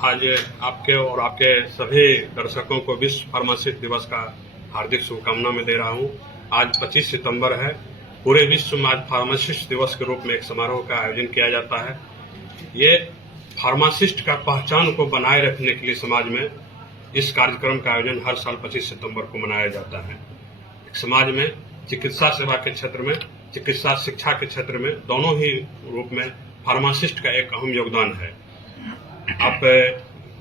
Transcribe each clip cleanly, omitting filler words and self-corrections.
आज आपके और आपके सभी दर्शकों को विश्व फार्मासिस्ट दिवस का हार्दिक शुभकामना मैं दे रहा हूं। आज 25 सितंबर है। पूरे विश्व में आज फार्मासिस्ट दिवस के रूप में एक समारोह का आयोजन किया जाता है। ये फार्मासिस्ट का पहचान को बनाए रखने के लिए समाज में इस कार्यक्रम का आयोजन हर साल 25 सितंबर को मनाया जाता है। समाज में चिकित्सा सेवा के क्षेत्र में, चिकित्सा शिक्षा के क्षेत्र में, दोनों ही रूप में फार्मासिस्ट का एक अहम योगदान है। आप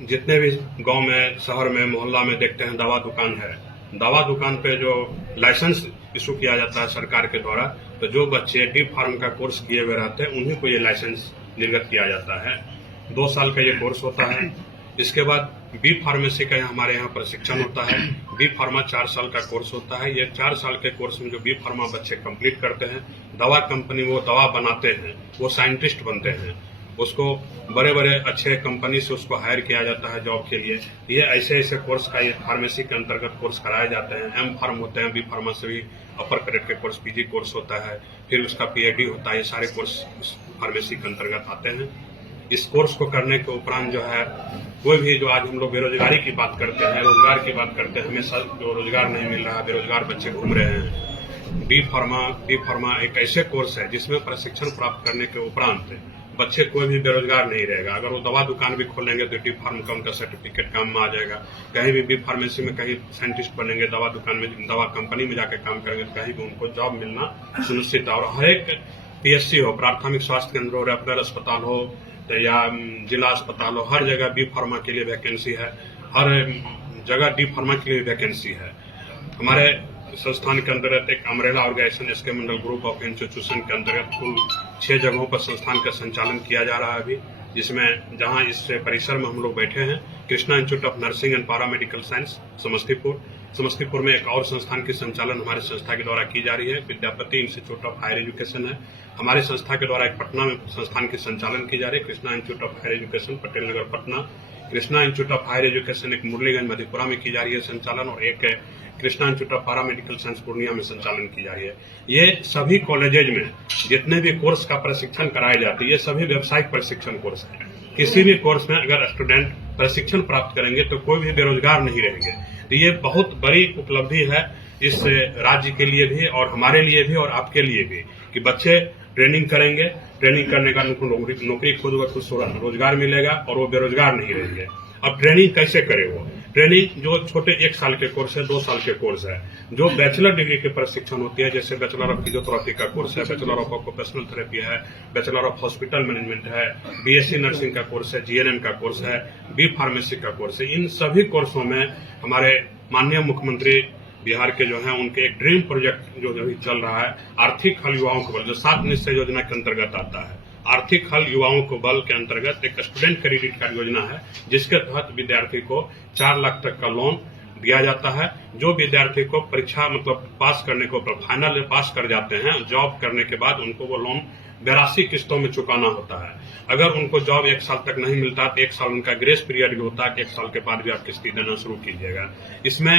जितने भी गांव में, शहर में, मोहल्ला में देखते हैं दवा दुकान है। दवा दुकान पे जो लाइसेंस इशू किया जाता है सरकार के द्वारा, तो जो बच्चे डी फार्म का कोर्स किए हुए रहते हैं उन्हीं को ये लाइसेंस निर्गत किया जाता है। 2 साल का ये कोर्स होता है। इसके बाद बी फार्मेसी का हमारे यहाँ प्रशिक्षण होता है। बी फार्मा 4 साल का कोर्स होता है। ये 4 साल के कोर्स में जो बी फार्मा बच्चे कंप्लीट करते हैं, दवा कंपनी वो दवा बनाते हैं, वो साइंटिस्ट बनते हैं, उसको बड़े बड़े अच्छे कंपनी से उसको हायर किया जाता है जॉब के लिए। ये ऐसे कोर्स का ये फार्मेसी के अंतर्गत कोर्स कराए जाते हैं। एम फार्म होते हैं, बी फार्मा से भी अपर कैडेट के कोर्स, पीजी कोर्स होता है, फिर उसका पीएचडी होता है। ये सारे कोर्स फार्मेसी के अंतर्गत आते हैं। इस कोर्स को करने के उपरांत जो है कोई भी, जो आज हम लोग बेरोजगारी की बात करते हैं, रोजगार की बात करते हैं, हमेशा जो रोजगार नहीं मिल रहा, बेरोजगार बच्चे घूम रहे हैं। बी फार्मा एक ऐसे कोर्स है जिसमें प्रशिक्षण प्राप्त करने के उपरांत बच्चे कोई भी बेरोजगार नहीं रहेगा। अगर वो दवा दुकान भी खोलेंगे तो डी फार्म का उनका सर्टिफिकेट काम में आ जाएगा। कहीं भी बी फार्मेसी में कहीं साइंटिस्ट बनेंगे, दवा दुकान में, दवा कंपनी में जाके काम करेंगे तो कहीं भी उनको जॉब मिलना सुनिश्चित है। और हर एक पीएचसी हो, प्राथमिक स्वास्थ्य केंद्र हो, रेफरल अस्पताल हो या जिला अस्पताल हो, हर जगह बी फार्मा के लिए वैकेंसी है। हर जगह डी फार्मा के लिए वैकेंसी है। हमारे संस्थान के अंतर्गत एक umbrella organisation SK Mandal group of institution के अंतर्गत कुल 6 जगहों पर संस्थान का संचालन किया जा रहा है अभी, जिसमें जहां इस परिसर में हम लोग बैठे हैं, Krishna institute of nursing and paramedical science Samastipur में एक और संस्थान की संचालन हमारे संस्था के द्वारा की जा रही है। Vidyapati institute of higher education है हमारे संस्था के द्वारा। एक पटना में संस्थान की संचालन की जा रही है, Krishna institute of higher education, Patel Nagar, Patna. Krishna institute of higher education एक मुरलीगंज मधेपुरा में की जा रही है संचालन, और एक Krishna institute of paramedical science Purnia में संचालन की जा रही है। ये सभी कॉलेजेज में जितने भी कोर्स का प्रशिक्षण कराए जाते हैं, ये सभी व्यावसायिक प्रशिक्षण कोर्स है। किसी भी कोर्स में अगर स्टूडेंट प्रशिक्षण प्राप्त करेंगे तो कोई भी बेरोजगार नहीं रहेंगे। तो ये बहुत बड़ी उपलब्धि है इस राज्य के लिए भी और हमारे लिए भी और आपके लिए भी, कि बच्चे ट्रेनिंग करेंगे, ट्रेनिंग करने का उनको नौकरी खुद व खुद रोजगार मिलेगा और वो बेरोजगार नहीं रहेंगे। अब ट्रेनिंग कैसे करे? वो ट्रेनिंग जो छोटे 1 साल के कोर्स है, 2 साल के कोर्स है, जो बैचलर डिग्री के प्रशिक्षण होती है, जैसे बैचलर ऑफ फिजियोथेरेपी का कोर्स है, बैचलर ऑफ ऑक्यूपेशनल थेरेपी है, बैचलर ऑफ हॉस्पिटल मैनेजमेंट है, बीएससी नर्सिंग का कोर्स है, जीएनएम का कोर्स है, बी फार्मेसी का कोर्स है। इन सभी कोर्सों में हमारे माननीय मुख्यमंत्री बिहार के जो हैं, उनके एक ड्रीम प्रोजेक्ट जो अभी चल रहा है, आर्थिक हल युवाओं को बल, जो 7 निश्चय योजना के अंतर्गत आता है। आर्थिक हल युवाओं को बल के अंतर्गत एक स्टूडेंट क्रेडिट कार्ड योजना है, जिसके तहत विद्यार्थी को 4 लाख तक का लोन दिया जाता है। जो विद्यार्थी को परीक्षा पास करने को, फाइनल पास कर जाते हैं, जॉब करने के बाद उनको वो लोन 82 किस्तों में चुकाना होता है। अगर उनको जॉब 1 साल तक नहीं मिलता तो 1 साल उनका ग्रेस पीरियड भी होता है कि 1 साल के बाद भी आप किस्ती देना शुरू कीजिएगा। इसमें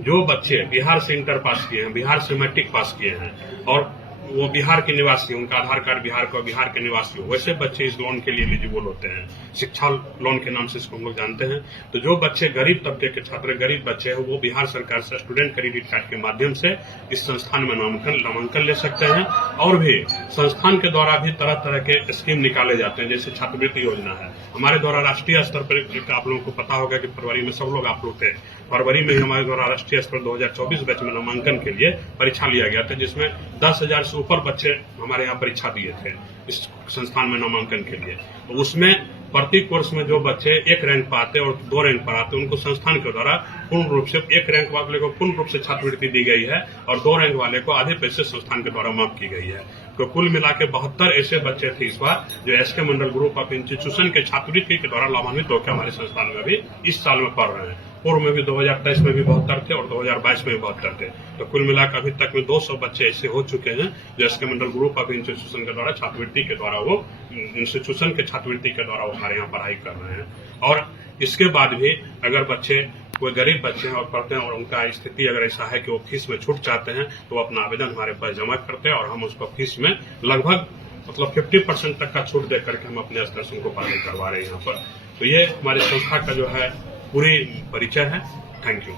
जो बच्चे बिहार से इंटर पास किए हैं, बिहार से मैट्रिक पास किए हैं और वो बिहार के निवासी, उनका आधार कार्ड बिहार के निवासी हो, वैसे बच्चे इस लोन के लिए एलिजिबल होते हैं। शिक्षा लोन के नाम से इसको हम लोग जानते हैं। तो जो बच्चे गरीब तबके के छात्र, गरीब बच्चे हैं, वो बिहार सरकार से स्टूडेंट क्रेडिट कार्ड के माध्यम से इस संस्थान में नामांकन ले सकते हैं। और भी संस्थान के द्वारा भी तरह तरह के स्कीम निकाले जाते हैं, जैसे छात्रवृत्ति योजना है हमारे द्वारा राष्ट्रीय स्तर पर। आप लोगों को पता होगा कि फरवरी में सब लोग आप लोग थे, फरवरी में हमारे द्वारा राष्ट्रीय स्तर 2024 बैच में नामांकन के लिए परीक्षा लिया गया था, जिसमें 10,000 से ऊपर बच्चे हमारे यहाँ परीक्षा दिए थे इस संस्थान में नामांकन के लिए। तो उसमें प्रति कोर्स में जो बच्चे 1 रैंक पर आते और 2 रैंक पर आते, उनको संस्थान के द्वारा पूर्ण रूप से 1 रैंक वाले को पूर्ण रूप से छात्रवृत्ति दी गई है और 2 रैंक वाले को आधे पैसे संस्थान के द्वारा माफ की गई है। तो कुल मिला के 72 ऐसे बच्चे थे इस बार जो SK Mandal group of institution के छात्रवृत्ति के द्वारा लाभान्वित होकर हमारे संस्थान में भी इस साल में पढ़ रहे हैं। पूर्व में भी 2023 में भी 72 थे और 2022 में भी 72 थे। तो कुल मिलाकर अभी तक में 200 बच्चे ऐसे हो चुके हैं जो SK Mandal group of institution के द्वारा छात्रवृत्ति के द्वारा वो इंस्टीट्यूशन के छात्रवृत्ति के द्वारा वो हमारे यहाँ पढ़ाई कर रहे हैं। और इसके बाद भी अगर बच्चे, कोई गरीब बच्चे हैं और पढ़ते हैं और उनका स्थिति अगर ऐसा है कि वो फीस में छूट चाहते हैं, तो वो अपना आवेदन हमारे पास जमा करते हैं और हम उसको फीस में लगभग 50% तक का छूट दे करके हम अपने स्तर से उनको पढ़ाई करवा रहे हैं यहाँ पर। तो ये हमारी संस्था का जो है पूरी परिचय है। Thank you.